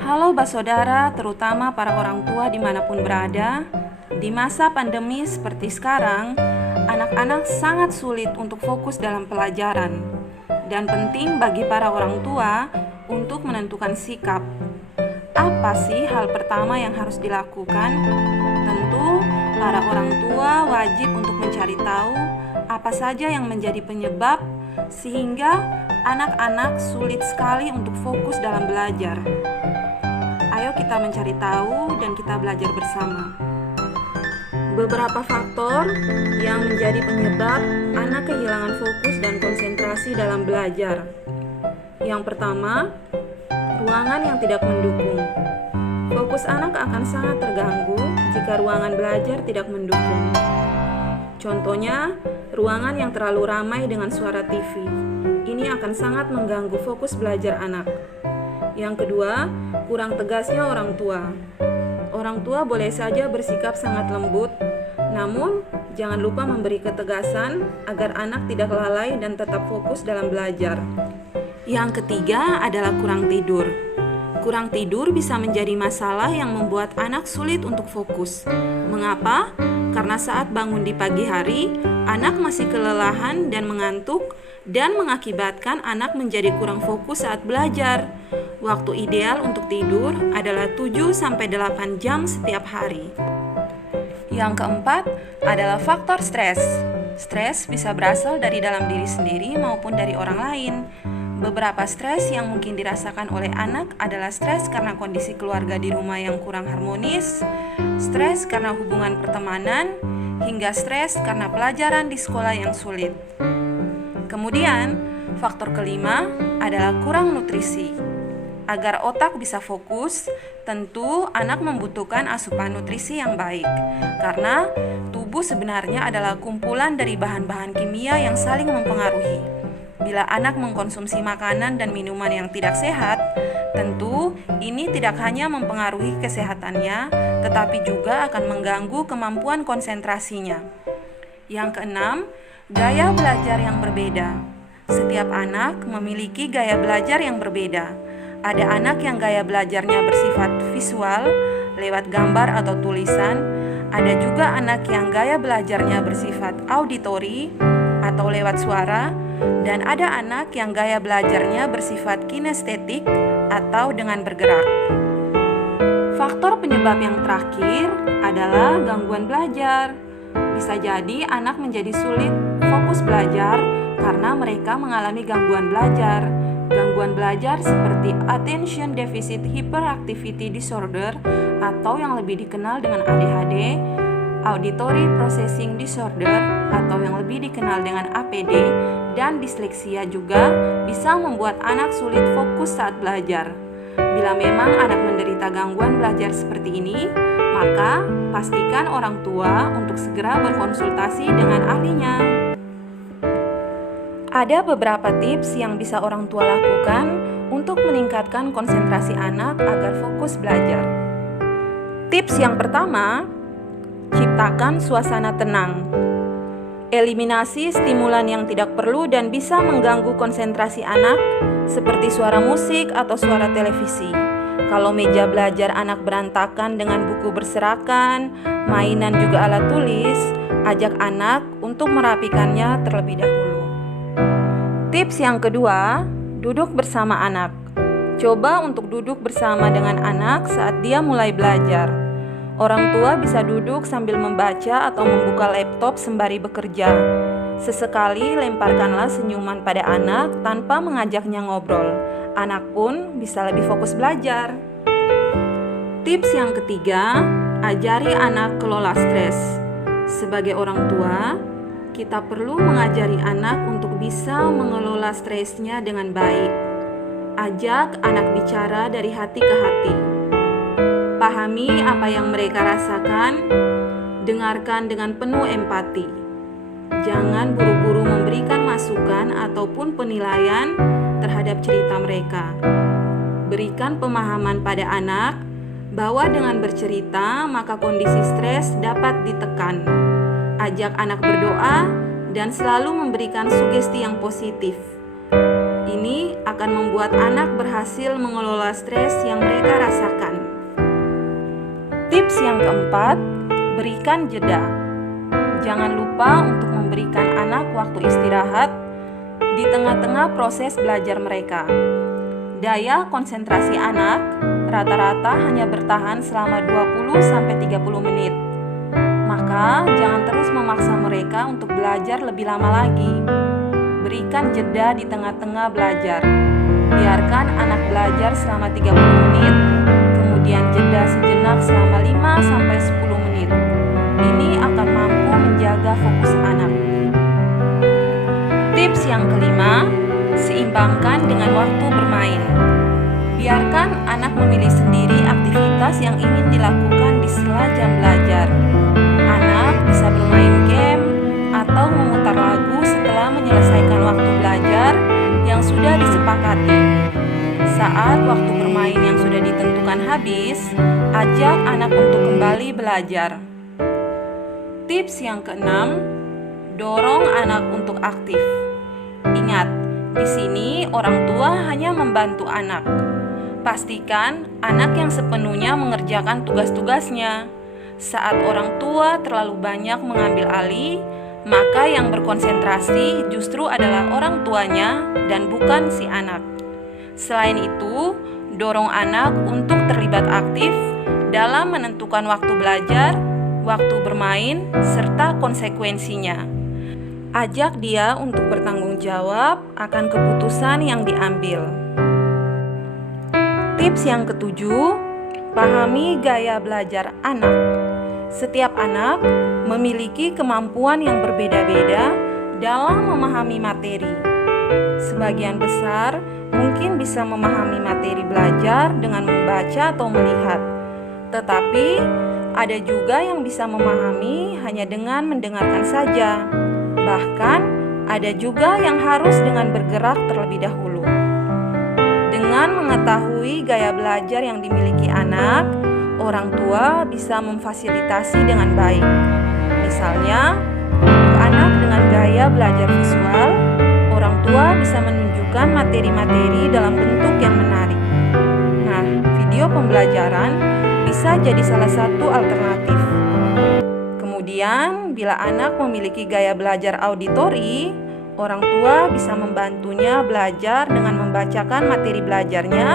Halo Basodara, terutama para orang tua dimanapun berada. Di masa pandemi seperti sekarang, anak-anak sangat sulit untuk fokus dalam pelajaran. Dan penting bagi para orang tua untuk menentukan sikap. Apa sih hal pertama yang harus dilakukan? Tentu, para orang tua wajib untuk mencari tahu apa saja yang menjadi penyebab sehingga anak-anak sulit sekali untuk fokus dalam belajar. Ayo kita mencari tahu dan kita belajar bersama. Beberapa faktor yang menjadi penyebab anak kehilangan fokus dan konsentrasi dalam belajar. Yang pertama, ruangan yang tidak mendukung. Fokus anak akan sangat terganggu jika ruangan belajar tidak mendukung. Contohnya, ruangan yang terlalu ramai dengan suara TV. Ini akan sangat mengganggu fokus belajar anak. Yang kedua, kurang tegasnya orang tua. Orang tua boleh saja bersikap sangat lembut, namun jangan lupa memberi ketegasan agar anak tidak lalai dan tetap fokus dalam belajar. Yang ketiga adalah kurang tidur. Kurang tidur bisa menjadi masalah yang membuat anak sulit untuk fokus. Mengapa? Karena saat bangun di pagi hari, anak masih kelelahan dan mengantuk dan mengakibatkan anak menjadi kurang fokus saat belajar. Waktu ideal untuk tidur adalah 7-8 jam setiap hari. Yang keempat adalah faktor stres. Stres bisa berasal dari dalam diri sendiri maupun dari orang lain. Beberapa stres yang mungkin dirasakan oleh anak adalah stres karena kondisi keluarga di rumah yang kurang harmonis, stres karena hubungan pertemanan, hingga stres karena pelajaran di sekolah yang sulit. Kemudian, faktor kelima adalah kurang nutrisi. Agar otak bisa fokus, tentu anak membutuhkan asupan nutrisi yang baik. Karena tubuh sebenarnya adalah kumpulan dari bahan-bahan kimia yang saling mempengaruhi. Bila anak mengkonsumsi makanan dan minuman yang tidak sehat, tentu ini tidak hanya mempengaruhi kesehatannya, tetapi juga akan mengganggu kemampuan konsentrasinya. Yang keenam, gaya belajar yang berbeda. Setiap anak memiliki gaya belajar yang berbeda. Ada anak yang gaya belajarnya bersifat visual, lewat gambar atau tulisan. Ada juga anak yang gaya belajarnya bersifat auditori atau lewat suara. Dan ada anak yang gaya belajarnya bersifat kinestetik atau dengan bergerak. Faktor penyebab yang terakhir adalah gangguan belajar. Bisa jadi anak menjadi sulit fokus belajar karena mereka mengalami gangguan belajar. Gangguan belajar seperti Attention Deficit Hyperactivity Disorder atau yang lebih dikenal dengan ADHD, Auditory Processing Disorder atau yang lebih dikenal dengan APD, dan disleksia juga bisa membuat anak sulit fokus saat belajar. Bila memang anak menderita gangguan belajar seperti ini, maka pastikan orang tua untuk segera berkonsultasi dengan ahlinya. Ada beberapa tips yang bisa orang tua lakukan untuk meningkatkan konsentrasi anak agar fokus belajar. Tips yang pertama, ciptakan suasana tenang. Eliminasi stimulan yang tidak perlu dan bisa mengganggu konsentrasi anak, seperti suara musik atau suara televisi. Kalau meja belajar anak berantakan dengan buku berserakan, mainan juga alat tulis, ajak anak untuk merapikannya terlebih dahulu. Tips yang kedua, duduk bersama anak. Coba untuk duduk bersama dengan anak saat dia mulai belajar. Orang tua bisa duduk sambil membaca atau membuka laptop sembari bekerja. Sesekali lemparkanlah senyuman pada anak tanpa mengajaknya ngobrol. Anak pun bisa lebih fokus belajar. Tips yang ketiga, ajari anak kelola stres. Sebagai orang tua, kita perlu mengajari anak untuk bisa mengelola stresnya dengan baik. Ajak anak bicara dari hati ke hati. Pahami apa yang mereka rasakan, dengarkan dengan penuh empati. Jangan buru-buru memberikan masukan ataupun penilaian terhadap cerita mereka. Berikan pemahaman pada anak bahwa dengan bercerita maka kondisi stres dapat ditekan. Ajak anak berdoa dan selalu memberikan sugesti yang positif. Ini akan membuat anak berhasil mengelola stres yang mereka rasakan. Tips yang keempat, berikan jeda. Jangan lupa untuk memberikan anak waktu istirahat di tengah-tengah proses belajar mereka. Daya konsentrasi anak rata-rata hanya bertahan selama 20-30 menit. Maka jangan terus memaksa mereka untuk belajar lebih lama lagi. Berikan jeda di tengah-tengah belajar. Biarkan anak belajar selama 30 menit, kemudian jeda sejenak selama 5-10 menit. Ini akan mampu menjaga fokus anak. Tips yang kelima, seimbangkan dengan waktu bermain. Biarkan anak memilih sendiri aktivitas yang ingin dilakukan di sela jam belajar. Anak bisa bermain game atau memutar lagu setelah menyelesaikan waktu belajar yang sudah disepakati. Saat waktu bermain yang sudah ditentukan habis, ajak anak untuk kembali belajar. Tips yang keenam, dorong anak untuk aktif. Ingat, di sini orang tua hanya membantu anak. Pastikan anak yang sepenuhnya mengerjakan tugas-tugasnya. Saat orang tua terlalu banyak mengambil alih, maka yang berkonsentrasi justru adalah orang tuanya dan bukan si anak. Selain itu, dorong anak untuk terlibat aktif dalam menentukan waktu belajar, waktu bermain, serta konsekuensinya. Ajak dia untuk bertanggung jawab akan keputusan yang diambil. Tips yang ketujuh, pahami gaya belajar anak. Setiap anak memiliki kemampuan yang berbeda-beda dalam memahami materi. Sebagian besar mungkin bisa memahami materi belajar dengan membaca atau melihat. Tetapi ada juga yang bisa memahami hanya dengan mendengarkan saja. Bahkan ada juga yang harus dengan bergerak terlebih dahulu. Dengan mengetahui gaya belajar yang dimiliki anak, orang tua bisa memfasilitasi dengan baik. Misalnya, untuk anak dengan gaya belajar visual, orang tua bisa menunjukkan materi-materi dalam bentuk yang menarik. Nah, video pembelajaran bisa jadi salah satu alternatif. Kemudian, bila anak memiliki gaya belajar auditori, orang tua bisa membantunya belajar dengan membacakan materi belajarnya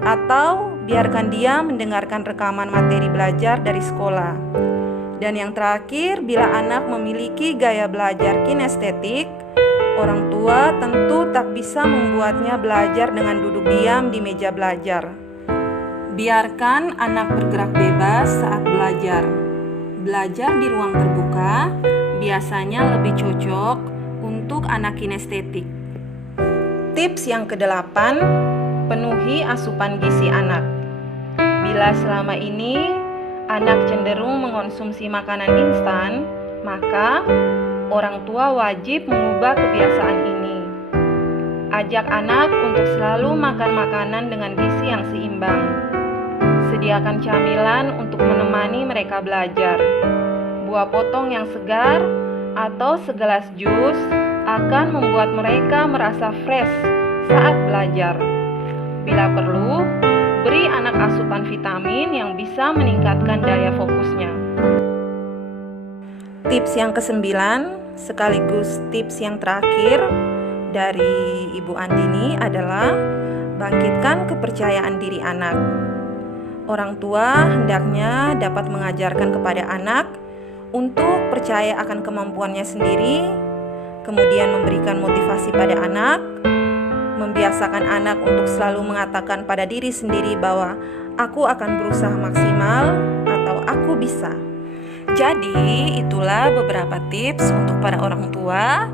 atau biarkan dia mendengarkan rekaman materi belajar dari sekolah. Dan yang terakhir, bila anak memiliki gaya belajar kinestetik, orang tua tentu tak bisa membuatnya belajar dengan duduk diam di meja belajar. Biarkan anak bergerak bebas saat belajar. Belajar di ruang terbuka biasanya lebih cocok untuk anak kinestetik. Tips yang kedelapan, penuhi asupan gizi anak. Bila selama ini anak cenderung mengonsumsi makanan instan, maka orang tua wajib mengubah kebiasaan ini. Ajak anak untuk selalu makan makanan dengan gizi yang seimbang. Sediakan camilan untuk menemani mereka belajar. Buah potong yang segar atau segelas jus akan membuat mereka merasa fresh saat belajar. Bila perlu, beri anak asupan vitamin yang bisa meningkatkan daya fokusnya. Tips yang kesembilan, sekaligus tips yang terakhir dari Ibu Andini adalah bangkitkan kepercayaan diri anak. Orang tua hendaknya dapat mengajarkan kepada anak untuk percaya akan kemampuannya sendiri, kemudian memberikan motivasi pada anak, membiasakan anak untuk selalu mengatakan pada diri sendiri bahwa aku akan berusaha maksimal atau aku bisa. Jadi, itulah beberapa tips untuk para orang tua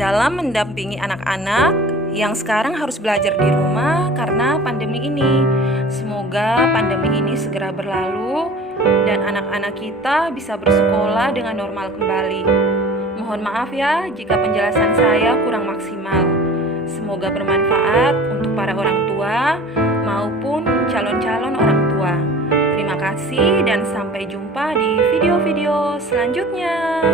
dalam mendampingi anak-anak yang sekarang harus belajar di rumah karena pandemi ini. Semoga pandemi ini segera berlalu dan anak-anak kita bisa bersekolah dengan normal kembali. Mohon maaf ya jika penjelasan saya kurang maksimal. Semoga bermanfaat untuk para orang tua maupun calon-calon orang tua. Terima kasih dan sampai jumpa di video-video selanjutnya.